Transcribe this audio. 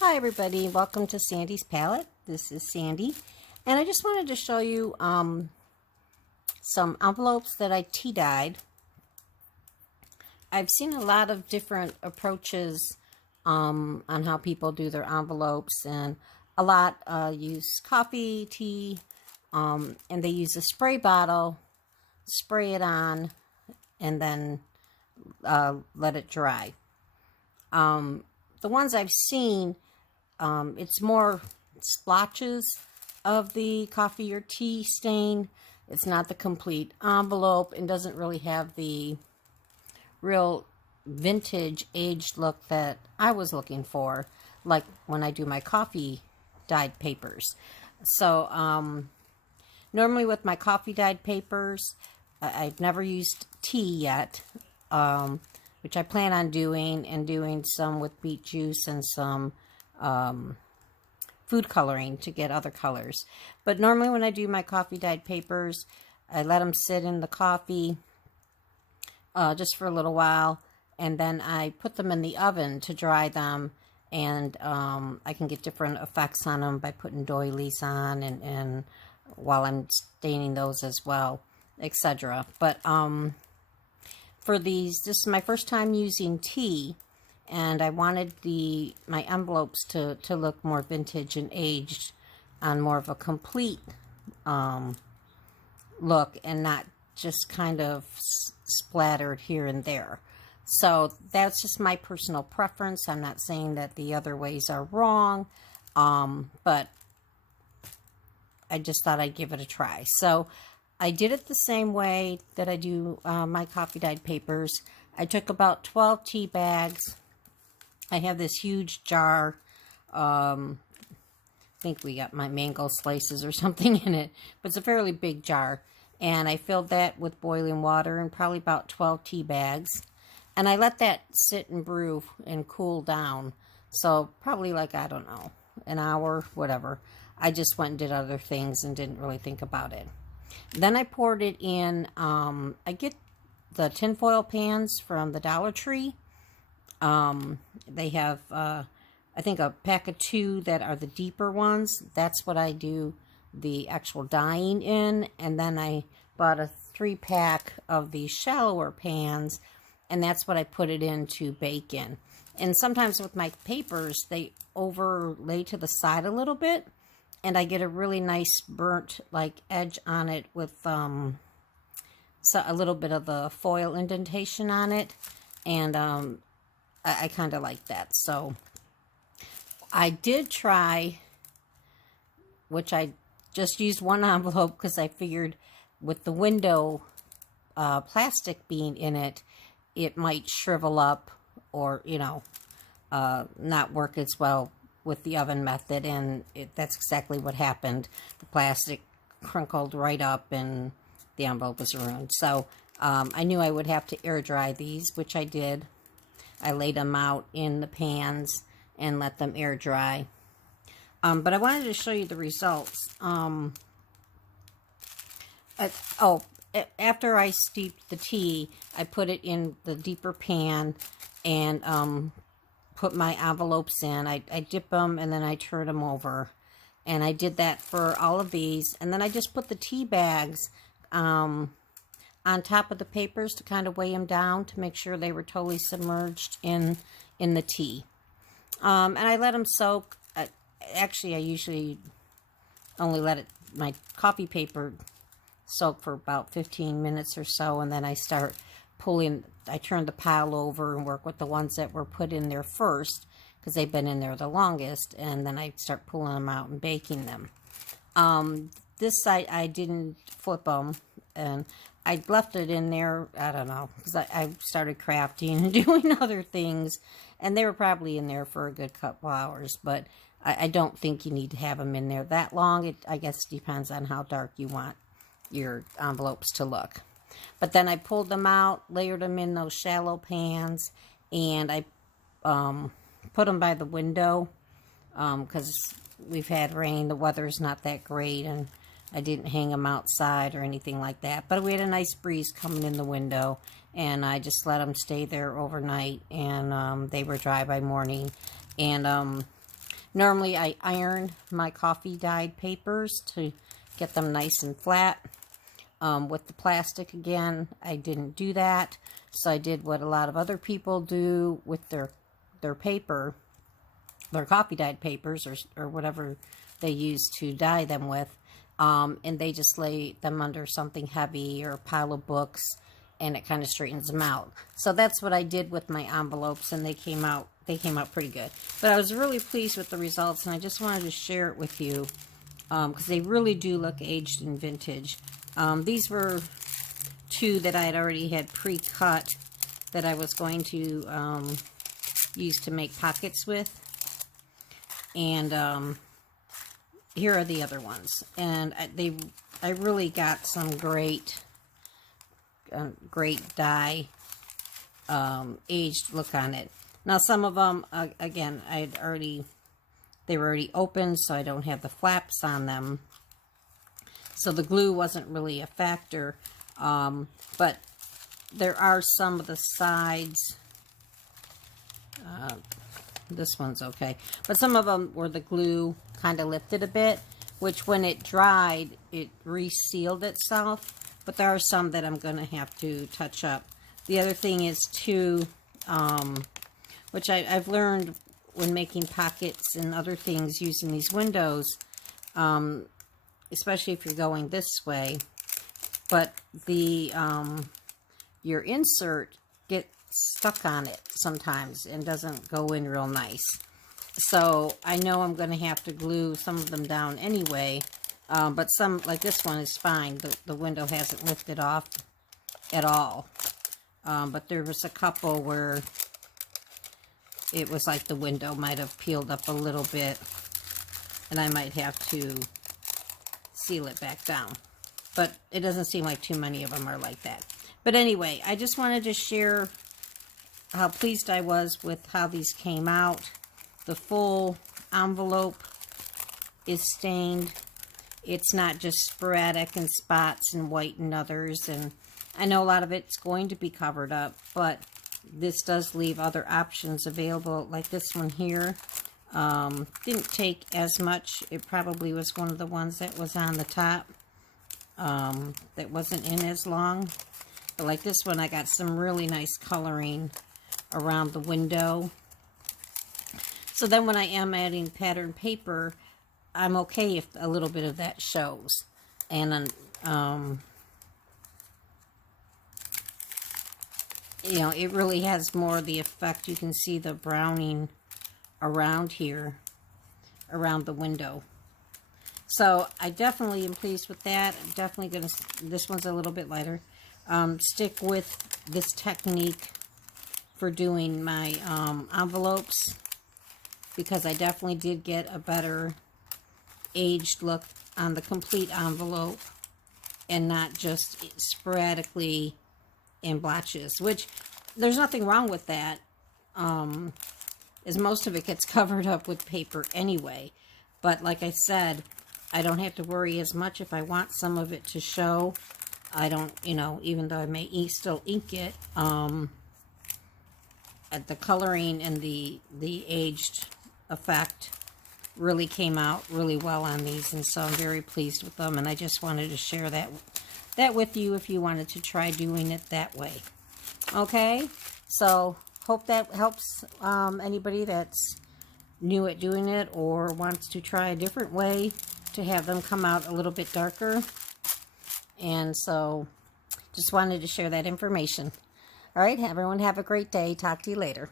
Hi everybody, welcome to Sandy's Palette. This is Sandy, and I just wanted to show you some envelopes that I tea dyed. I've seen a lot of different approaches on how people do their envelopes, and a lot use coffee, tea, and they use a spray bottle, spray it on, and then let it dry. The ones I've seen, it's more splotches of the coffee or tea stain. It's not the complete envelope and doesn't really have the real vintage aged look that I was looking for, like when I do my coffee dyed papers. So normally with my coffee dyed papers, I've never used tea yet, which I plan on doing, and doing some with beet juice and some food coloring to get other colors. But normally when I do my coffee dyed papers, I let them sit in the coffee just for a little while, and then I put them in the oven to dry them, and I can get different effects on them by putting doilies on and while I'm staining those as well, etc. But for these, this is my first time using tea, and I wanted my envelopes to look more vintage and aged on more of a complete look, and not just kind of splattered here and there. So that's just my personal preference. I'm not saying that the other ways are wrong, but I just thought I'd give it a try. So I did it the same way that I do my coffee dyed papers. I took about 12 tea bags. I have this huge jar. I think we got my mango slices or something in it, but it's a fairly big jar. And I filled that with boiling water and probably about 12 tea bags. And I let that sit and brew and cool down. So probably like, I don't know, an hour, whatever. I just went and did other things and didn't really think about it. Then I poured it in. I get the tinfoil pans from the Dollar Tree. They have, I think, a pack of 2 that are the deeper ones. That's what I do the actual dyeing in. And then I bought a 3-pack of the shallower pans, and that's what I put it in to bake in. And sometimes with my papers, they overlay to the side a little bit, and I get a really nice burnt like edge on it with so a little bit of the foil indentation on it, and I kind of like that. So I did try, which I just used one envelope because I figured with the window plastic being in it, it might shrivel up or, you know, not work as well with the oven method, and that's exactly what happened. The plastic crinkled right up and the envelope was ruined. So I knew I would have to air dry these, which I did. I laid them out in the pans and let them air dry. But I wanted to show you the results. After I steeped the tea, I put it in the deeper pan and put my envelopes in. I dip them and then I turn them over. And I did that for all of these. And then I just put the tea bags on top of the papers to kind of weigh them down to make sure they were totally submerged in the tea. And I let them soak. Actually, I usually only let my coffee paper soak for about 15 minutes or so, and then I start pulling. I turn the pile over and work with the ones that were put in there first because they've been in there the longest, and then I start pulling them out and baking them. This side I didn't flip them, and I left it in there, I don't know, because I started crafting and doing other things, and they were probably in there for a good couple hours, but I don't think you need to have them in there that long. It, I guess, depends on how dark you want your envelopes to look. But then I pulled them out, layered them in those shallow pans, and I put them by the window because we've had rain. The weather's not that great, and I didn't hang them outside or anything like that. But we had a nice breeze coming in the window, and I just let them stay there overnight, and they were dry by morning. And Normally I iron my coffee dyed papers to get them nice and flat. With the plastic again, I didn't do that. So I did what a lot of other people do with their paper, their coffee dyed papers or whatever they use to dye them with. And they just lay them under something heavy or a pile of books, and it kind of straightens them out. So that's what I did with my envelopes, and they came out pretty good. But I was really pleased with the results, and I just wanted to share it with you because they really do look aged and vintage. These were two that I had already had pre-cut that I was going to use to make pockets with. And here are the other ones. And I really got some great dye aged look on it. Now some of them, again, they were already open, so I don't have the flaps on them. So the glue wasn't really a factor. But there are some of the sides. This one's okay. But some of them where the glue kind of lifted a bit, which when it dried, it resealed itself. But there are some that I'm going to have to touch up. The other thing is too, which I've learned when making pockets and other things using these windows, especially if you're going this way, but your insert gets stuck on it sometimes and doesn't go in real nice. So I know I'm going to have to glue some of them down anyway, but some, like this one, is fine. The window hasn't lifted off at all. But there was a couple where it was like the window might have peeled up a little bit, and I might have to seal it back down. But it doesn't seem like too many of them are like that. But anyway, I just wanted to share how pleased I was with how these came out. The full envelope is stained. It's not just sporadic and spots and white and others. And I know a lot of it's going to be covered up, but this does leave other options available, like this one here. Didn't take as much. It probably was one of the ones that was on the top that wasn't in as long. But like this one, I got some really nice coloring around the window. So then when I am adding pattern paper, I'm okay if a little bit of that shows. And you know, it really has more of the effect. You can see the browning around here, around the window. So I definitely am pleased with that. I'm definitely going to, this one's a little bit lighter, stick with this technique for doing my envelopes, because I definitely did get a better aged look on the complete envelope and not just sporadically in blotches, which there's nothing wrong with that, as most of it gets covered up with paper anyway. But like I said, I don't have to worry as much if I want some of it to show. I don't, you know, even though I may still ink it, at the coloring and the aged effect really came out really well on these, and so I'm very pleased with them, and I just wanted to share that with you if you wanted to try doing it that way. Okay, so hope that helps anybody that's new at doing it or wants to try a different way to have them come out a little bit darker. And so just wanted to share that information. All right, everyone have a great day. Talk to you later.